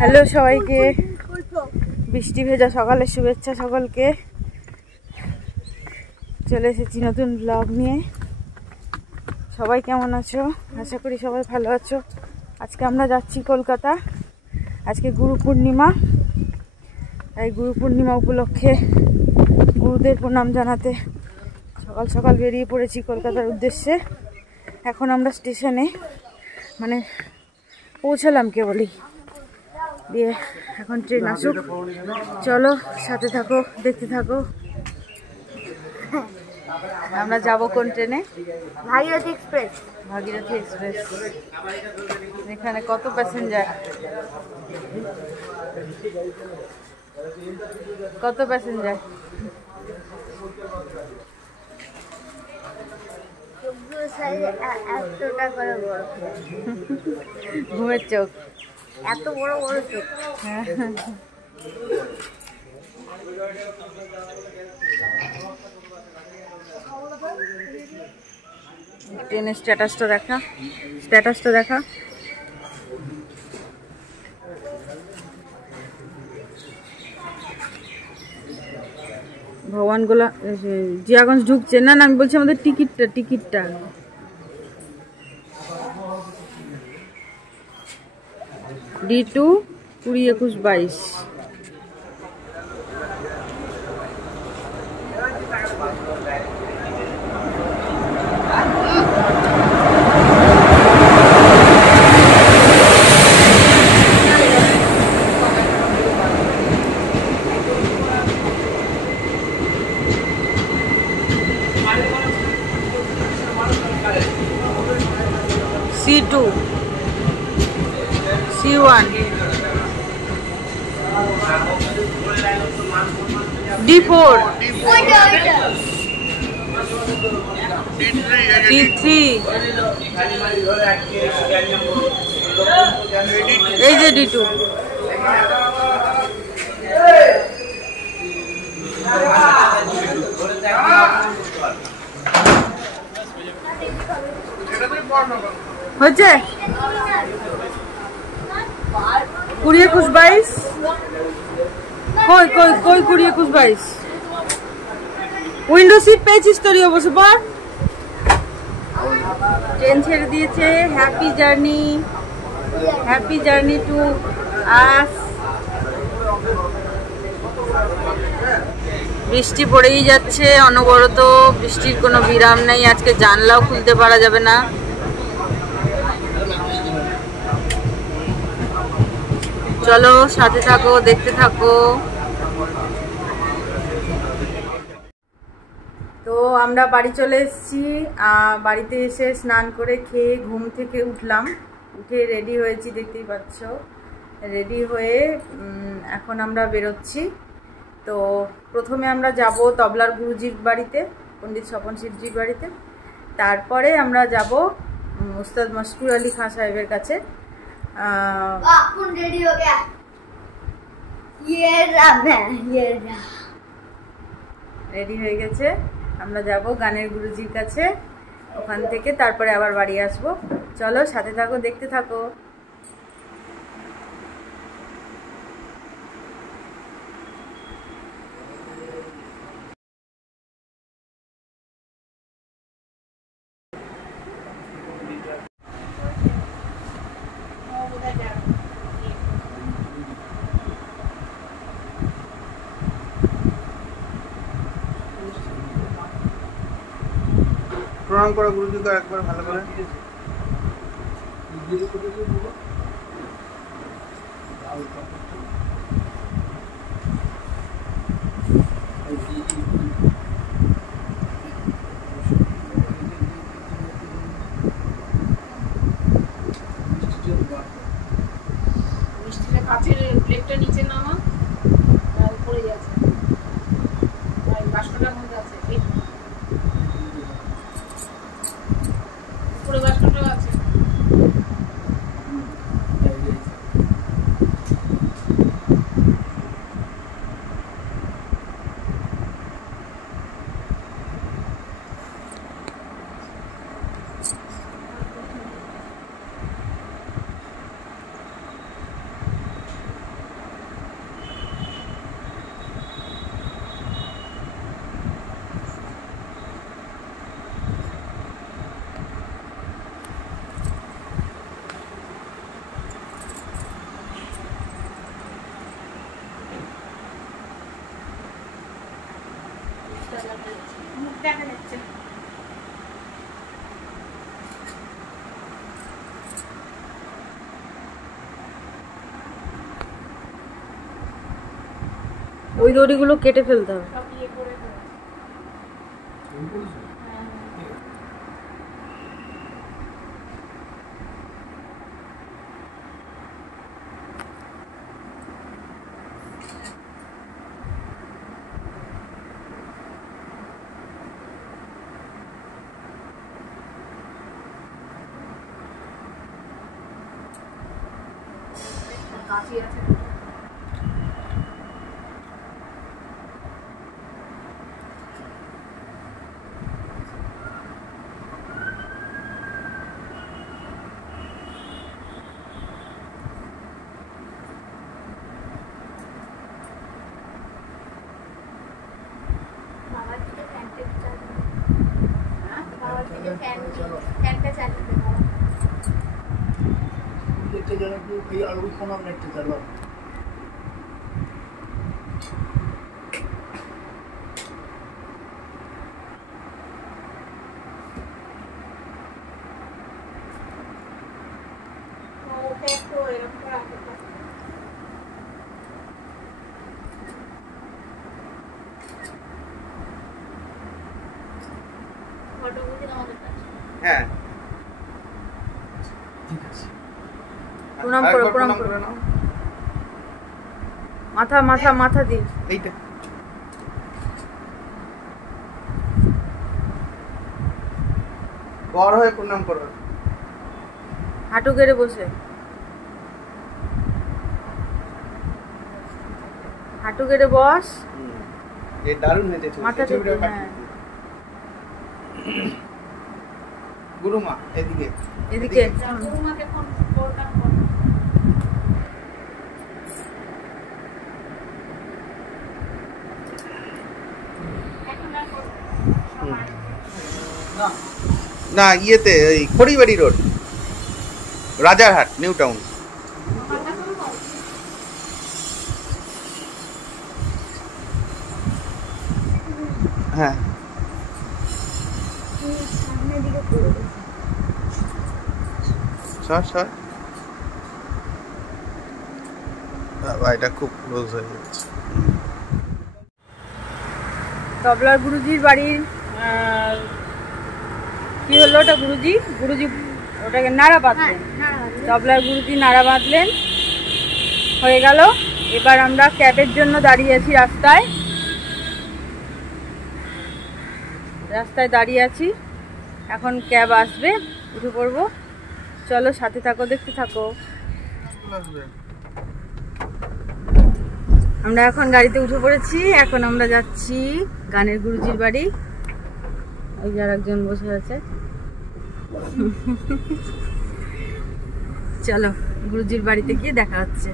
Hello সবাইকে, বৃষ্টি ভেজা সকালের শুভেচ্ছা সকলকে। চলে এসেছি নতুন ব্লগ নিয়ে। সবাই কেমন আছো? আশা করি সবাই ভালো আছো। আজকে আমরা যাচ্ছি কলকাতা। আজকে গুরু পূর্ণিমা। এই গুরু পূর্ণিমা উপলক্ষে গুরুদের প্রণাম জানাতে সকাল সকাল বেরিয়ে পড়েছি কলকাতার উদ্দেশ্যে। এখন আমরা স্টেশনে মানে পৌঁছালাম কেবলই, দিয়ে এখন ট্রেন আসুক। চলো সাথে থাকো, দেখতে থাকো। আমরা যাব কোন ট্রেনে? ভাগীরথী এক্সপ্রেস। ভাগীরথী এক্সপ্রেস। এখানে কত প্যাসেঞ্জার? কত প্যাসেঞ্জার? ঘুমের চোখ, এত বড় বড় চোখ। ট্রেনের স্ট্যাটাসটা দেখা, স্ট্যাটাসটা দেখা। ভগবানগোলা জিয়াগঞ্জ ঢুকছে। না না, আমি বলছি আমাদের টিকিটটা D2 20-21-22। C2 C1 D4 D3 এই যে D2। হচ্ছে 20-21-22। কই কই কই 20-21-22? উইন্ডো সিট পেয়েছিস তোরই? অবশ্য পর ট্রেন ছেড়ে দিয়েছে। Happy journey to us. বৃষ্টি পড়েই যাচ্ছে অনবরত, বৃষ্টির কোনো বিরাম নেই। আজকে জানলাও খুলতে পারা যাবে না। চলো সাথে থাকো, দেখতে থাকো। তো আমরা বাড়ি চলে এসেছি। বাড়িতে এসে স্নান করে খেয়ে ঘুম থেকে উঠলাম, উঠে রেডি হয়েছি, দেখতেই পাচ্ছ। রেডি হয়ে এখন আমরা বেরোচ্ছি। তো প্রথমে আমরা যাব তবলার গুরুজির বাড়িতে, পণ্ডিত স্বপন শিবজির বাড়িতে। তারপরে আমরা যাব উস্তাদ মশকুর আলী খান সাহেবের কাছে। রেডি হয়ে গেছে, আমরা যাব গানের গুরুজির কাছে। ওখান থেকে তারপরে আবার বাড়ি আসব। চলো সাথে থাকো, দেখতে থাকো। প্রণাম করো গুরুজিকে একবার ভালো করে। মিষ্টিটা কাছের প্লেটটা নিচে নামা, পড়ে যাচ্ছে। বাস্কটার মধ্যে আছে, পুরো বাস্কটাও আছে। মুখ দেখা যাচ্ছে না। ওই দড়িগুলো কেটে ফেলতে হবে। সব ইয়ে করে দেবো। কাশি আছে। ফ্যানটা চালিয়ে দেবো। দেখতে জানো কি এই আর ওই কোন নেটটা চালাও ওটা একটু এরকম করে রাখতে হবে। ফটোগুলো আমাদের কাছে। হ্যাঁ ঠিক আছে প্রণাম করো, প্রণাম করো। মাথা মাথা মাথা দিন। এইটা বড় হয়ে প্রণাম করো। হাঁটু গেড়ে বসে, হাঁটু গেড়ে বস। এ দারুণ হয়েছে। মাথা টেপে, হ্যাঁ। গুরুমা এদিকে এদিকে গুরুমাকে ফোন প্রণাম করো। এখন আর করো। সবাই না না ইয়েতে ওই Kharibari road, Rajarhat, new town. কথা করো বল। হ্যাঁ সামনের দিকে করে দেবো। সর সর। বাবা এটা খুব ক্লোজ হয়ে যাচ্ছে। তবলার গুরুজির বাড়ির কি হলো ওটা? গুরুজি ওটাকে নাড়া বাঁধলেন। তবলার গুরুজি নাড়া বাঁধলেন, হয়ে গেল। এবার আমরা ক্যাবের জন্য দাঁড়িয়ে আছি রাস্তায় দাঁড়িয়ে আছি। এখন ক্যাব আসবে, উঠে পড়বো। চলো সাথে থাকো, দেখতে থাকো। আমরা এখন গাড়িতে উঠে পড়েছি। এখন আমরা যাচ্ছি গানের গুরুজির বাড়ি। ওই যার একজন বসে আছে। চলো গুরুজির বাড়িতে গিয়ে দেখা হচ্ছে।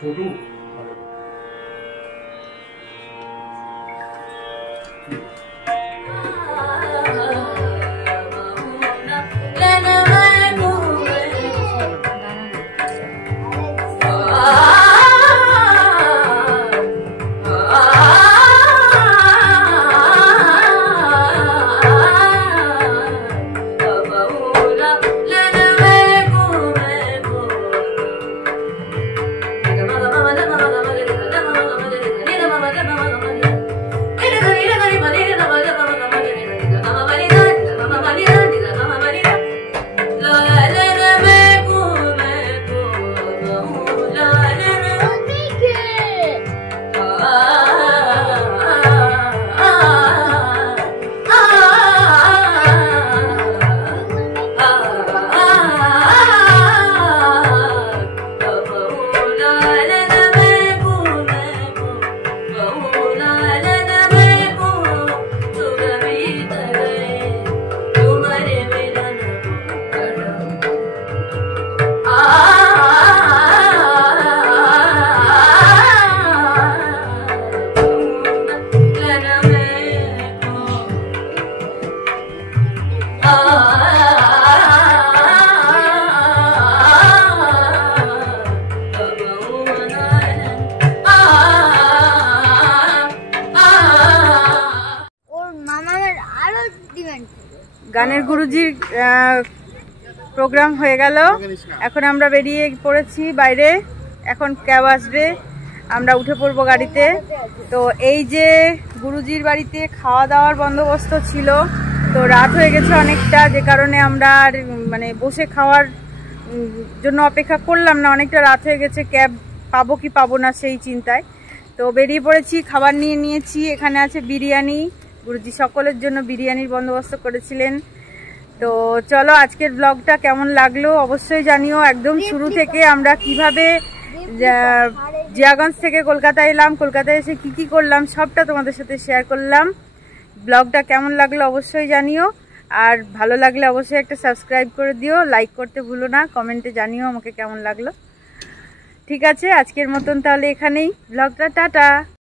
ছোটু গানের গুরুজির প্রোগ্রাম হয়ে গেল। এখন আমরা বেরিয়ে পড়েছি বাইরে, এখন ক্যাব আসবে, আমরা উঠে পড়বো গাড়িতে। তো এই যে গুরুজির বাড়িতে খাওয়া দাওয়ার বন্দোবস্ত ছিল, তো রাত হয়ে গেছে অনেকটা, যে কারণে আমরা আর মানে বসে খাওয়ার জন্য অপেক্ষা করলাম না, অনেকটা রাত হয়ে গেছে, ক্যাব পাবো কি পাবো না সেই চিন্তায়। তো বেরিয়ে পড়েছি, খাবার নিয়ে নিয়েছি। এখানে আছে বিরিয়ানি, গুরুজি সকলের জন্য বিরিয়ানির বন্দোবস্ত করেছিলেন। তো চলো আজকের ব্লগটা কেমন লাগলো অবশ্যই জানিও। একদম শুরু থেকে আমরা কিভাবে জিয়াগঞ্জ থেকে কলকাতা এলাম, কলকাতায় এসে কি কি করলাম সবটা তোমাদের সাথে শেয়ার করলাম। ব্লগটা কেমন লাগলো অবশ্যই জানিও, আর ভালো লাগলে অবশ্যই একটা সাবস্ক্রাইব করে দিও, লাইক করতে ভুলো না, কমেন্টে জানিও আমাকে কেমন লাগলো। ঠিক আছে, আজকের মতন তাহলে এখানেই ব্লগটা, টাটা।